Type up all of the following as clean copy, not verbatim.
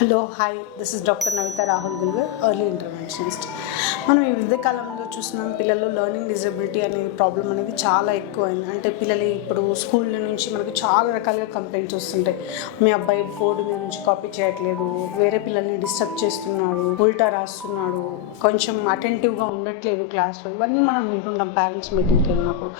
Hello hi, this is doctor Navitha Rahul Gulve, early interventionist. మనం ఈ వివిధ కాలంలో చూస్తున్నాం, పిల్లలు లెర్నింగ్ డిజబిలిటీ అనే ప్రాబ్లం అనేది చాలా ఎక్కువైంది. అంటే పిల్లలు ఇప్పుడు స్కూల్ నుంచి మనకు చాలా రకాలుగా కంప్లైంట్స్ వస్తుంటాయి. మీ అబ్బాయి బోర్డు మీద నుంచి కాపీ చేయట్లేదు, వేరే పిల్లల్ని డిస్టర్బ్ చేస్తున్నాడు, ఉల్టా రాస్తున్నాడు, కొంచెం అటెంటివ్గా ఉండట్లేదు క్లాస్లో, ఇవన్నీ మనం వింటుంటాం పేరెంట్స్ మీటింగ్కి వెళ్ళినప్పుడు.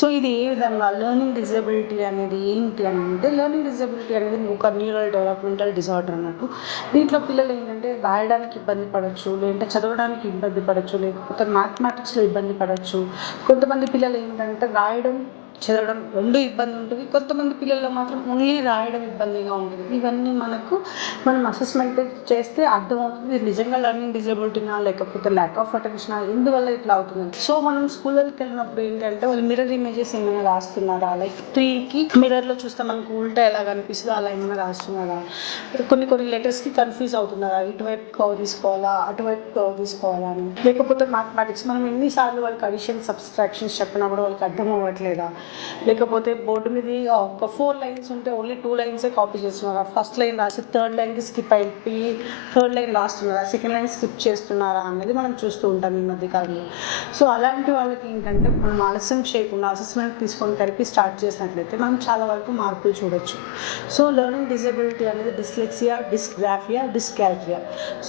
సో ఇది ఏ విధంగా లెర్నింగ్ డిజబిలిటీ అనేది ఏంటి అని అంటే, లెర్నింగ్ డిజబిలిటీ అనేది ఒక న్యూరల్ డెవలప్మెంటల్ డిజార్డర్ అన్నట్టు. దీంట్లో పిల్లలు ఏంటంటే రాయడానికి ఇబ్బంది పడవచ్చు, లేదంటే చదవడానికి ఇబ్బంది పడవచ్చు, లేకపోతే మ్యాథమెటిక్స్లో ఇబ్బంది పడవచ్చు. కొంతమంది పిల్లలు ఏంటంటే రాయడం చదవడం రెండు ఇబ్బంది ఉంటుంది, కొంతమంది పిల్లల్లో మాత్రం ఓన్లీ రాయడం ఇబ్బందిగా ఉంటుంది. ఇవన్నీ మనం అసెస్మెంట్ చేస్తే అర్థమవుతుంది ఇది నిజంగా లెర్నింగ్ డిజబిలిటీనా లేకపోతే ల్యాక్ ఆఫ్ అటెన్షనా, ఎందువల్ల ఇట్లా అవుతుంది. సో మనం స్కూళ్ళకి వెళ్ళినప్పుడు ఏంటంటే వాళ్ళు మిర్రర్ ఇమేజెస్ ఏమైనా రాస్తున్నారా, లైక్ 3కి మిర్రర్లో చూస్తే మనకు ఉల్టా ఎలా కనిపిస్తుందో అలా ఏమైనా రాస్తున్నారా, కొన్ని లెటర్స్కి కన్ఫ్యూజ్ అవుతున్నారా, ఇటువైపు కవ్ తీసుకోవాలా అటువైపు కవ్ తీసుకోవాలా అని, లేకపోతే మ్యాథమెటిక్స్ మనం ఎన్నిసార్లు వాళ్ళకి అడిషన్ సబ్స్ట్రాక్షన్స్ చెప్పినా కూడా వాళ్ళకి అర్థం అవ్వట్లేదా, లేకపోతే బోర్డు మీద ఒక 4 లైన్స్ ఉంటే ఓన్లీ 2 లైన్సే కాపీ చేస్తున్నారా, ఫస్ట్ లైన్ రాసి థర్డ్ లైన్కి స్కిప్ అయిపోయి థర్డ్ లైన్ రాస్తున్నారా, సెకండ్ లైన్ స్కిప్ చేస్తున్నారా అనేది మనం చూస్తూ ఉంటాం ఈ మధ్యకాలంలో. సో అలాంటి వాళ్ళకి ఏంటంటే మనం ఆలస్యం చేయకుండా అసెస్మెంట్ తీసుకొని థెరపీ స్టార్ట్ చేసినట్లయితే మనం చాలా వరకు మార్పులు చూడొచ్చు. సో లెర్నింగ్ డిజబిలిటీ అనేది డిస్లెక్సియా, డిస్గ్రాఫియా, డిస్కాల్కులియా.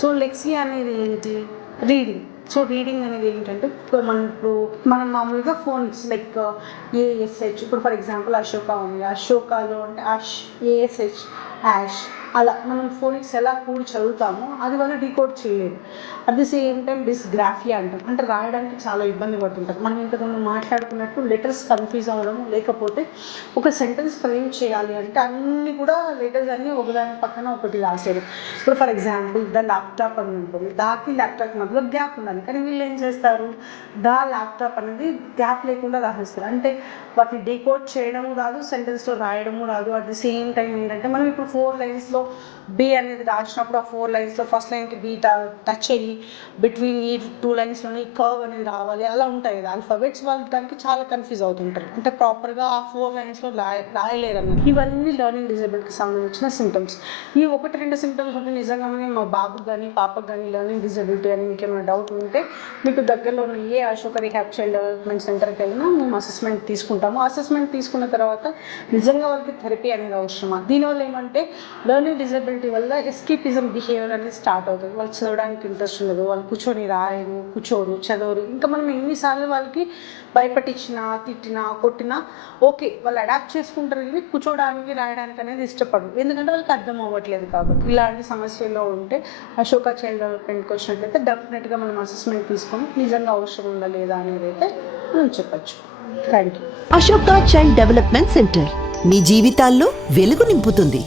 సో లెక్సియా అనేది ఏంటి, రీడింగ్. సో రీడింగ్ అనేది ఏంటంటే మనం మామూలుగా ఫోన్స్ లైక్ ఏఎస్హెచ్, ఇప్పుడు ఫర్ ఎగ్జాంపుల్ అశోక ఉంది, అశోకాలో అంటే ఏఎస్హెచ్ యాష్, అలా మనం ఫోనిక్స్ ఎలా కూడి చదువుతామో అది వాళ్ళు డీకోడ్ చేయలేదు. At the same time dysgraphia అంటాం, అంటే రాయడానికి చాలా ఇబ్బంది పడుతుంటారు. మనం ఇంతకుముందు మాట్లాడుకున్నట్టు లెటర్స్ కన్ఫ్యూజ్ అవ్వడం, లేకపోతే ఒక సెంటెన్స్ ఫ్రేమ్ చేయాలి అంటే అన్నీ కూడా లెటర్స్ అన్నీ ఒకదాని పక్కన ఒకటి రాసేది. ఇప్పుడు ఫర్ ఎగ్జాంపుల్ ద ల్యాప్టాప్ అని ఉంటుంది, దాకి ల్యాప్టాప్ మధ్యలో గ్యాప్ ఉండాలి, కానీ వీళ్ళు ఏం చేస్తారు, ద ల్యాప్టాప్ అనేది గ్యాప్ లేకుండా రాసేస్తారు. అంటే వాటిని డీకోడ్ చేయడము రాదు, సెంటెన్స్లో రాయడము రాదు. అట్ ది సేమ్ టైం ఏంటంటే మనం ఇప్పుడు 4 లైన్స్లో బి అనేది రాసినప్పుడు ఆ 4 లైన్స్లో ఫస్ట్ లైన్కి బి టచ్ అయ్యి బిట్వీన్ ఈ 2 లైన్స్లోని కర్వ్ అనేది రావాలి, అలా ఉంటాయి కదా ఆల్ఫాబెట్స్. వాళ్ళు దానికి చాలా కన్ఫ్యూజ్ అవుతుంటారు, అంటే ప్రాపర్గా ఆ 4 లైన్స్లో రాయలేరు అన్నమాట. ఇవన్నీ లెర్నింగ్ డిజబిలిటీకి సంబంధించిన సింటమ్స్. ఈ 1-2 సింటమ్స్ ఉంటే నిజంగానే మా బాబుకి కానీ పాపకు కానీ లెర్నింగ్ డిజబిలిటీ అని మీకు ఏమైనా డౌట్ ఉంటే మీకు దగ్గరలో ఉన్న ఏ అశోక రీహాబ్ చైల్డ్ డెవలప్మెంట్ సెంటర్కి వెళ్ళినా మేము అసెస్మెంట్ తీసుకుంటాము. అసెస్మెంట్ తీసుకున్న తర్వాత నిజంగా వాళ్ళకి థెరపీ అనేది అవసరమా. దీనివల్ల ఏమంటే లెర్నింగ్ డిజబిలిటీ వల్ల ఎస్కేపిజం బిహేవియర్ అనేది స్టార్ట్ అవుతుంది. వాళ్ళు చదవడానికి ఇంట్రెస్ట్ ఉండదు, వాళ్ళు కూర్చొని రాయరు, కూర్చోరు, చదవరు. ఇంకా మనం ఎన్నిసార్లు వాళ్ళకి భయపట్టించినా, తిట్టినా, కొట్టినా ఓకే వాళ్ళు అడాప్ట్ చేసుకుంటారు, కానీ కూర్చోడానికి రాయడానికి అనేది ఇష్టపడరు, ఎందుకంటే వాళ్ళకి అర్థం అవ్వట్లేదు కాబట్టి. ఇలాంటి సమస్యల్లో ఉంటే అశోక చైల్డ్ డెవలప్మెంట్కి వచ్చినట్లయితే డెఫినెట్గా మనం అసెస్మెంట్ తీసుకొని నిజంగా అవసరం ఉందా లేదా అనేది అయితే మనం చెప్పచ్చు. Thank you. Ashoka child development centre మీ జీవితాల్లో వెలుగు నింపుతుంది.